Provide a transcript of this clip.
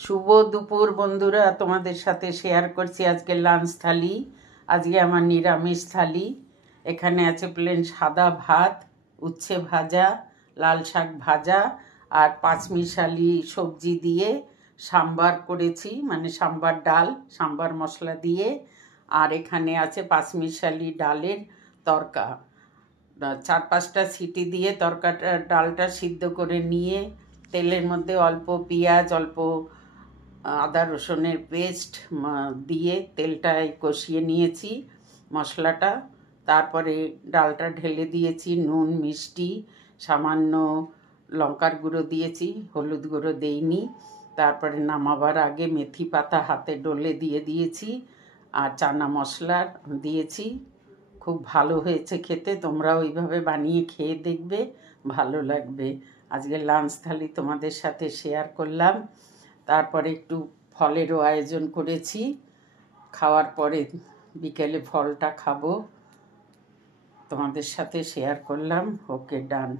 শুভ দুপুর বন্ধুরা, তোমাদের সাথে শেয়ার করছি আজকে লাঞ্চ থালি। আজকে আমার নিরামিষ থালি। এখানে আছে প্লেন সাদা ভাত, উচ্ছে ভাজা, লাল শাক ভাজা আর পাঁচমিশালি সবজি দিয়ে সাম্বার করেছি, মানে সাম্বার ডাল, সাম্বার মশলা দিয়ে। আর এখানে আছে পাঁচমিশালি ডালের তরকা। 4-5টা সিটি দিয়ে তরকাটা ডালটা সিদ্ধ করে নিয়ে তেলের মধ্যে অল্প পেঁয়াজ, অল্প আদা রসুনের পেস্ট দিয়ে তেলটায় কষিয়ে নিয়েছি মশলাটা। তারপরে ডালটা ঢেলে দিয়েছি, নুন মিষ্টি সামান্য লঙ্কার গুঁড়ো দিয়েছি, হলুদ গুঁড়ো দেইনি। তারপরে নামাবার আগে মেথি পাতা হাতে ডলে দিয়ে দিয়েছি আর চানা মশলা দিয়েছি। খুব ভালো হয়েছে খেতে, তোমরা ওইভাবে বানিয়ে খেয়ে দেখবে, ভালো লাগবে। আজকে লাঞ্চ থালি তোমাদের সাথে শেয়ার করলাম। তারপরে একটু ফলেরও আয়োজন করেছি, খাওয়ার পরে বিকেলে ফলটা খাবো, তোমাদের সাথে শেয়ার করলাম। ওকে, ডান।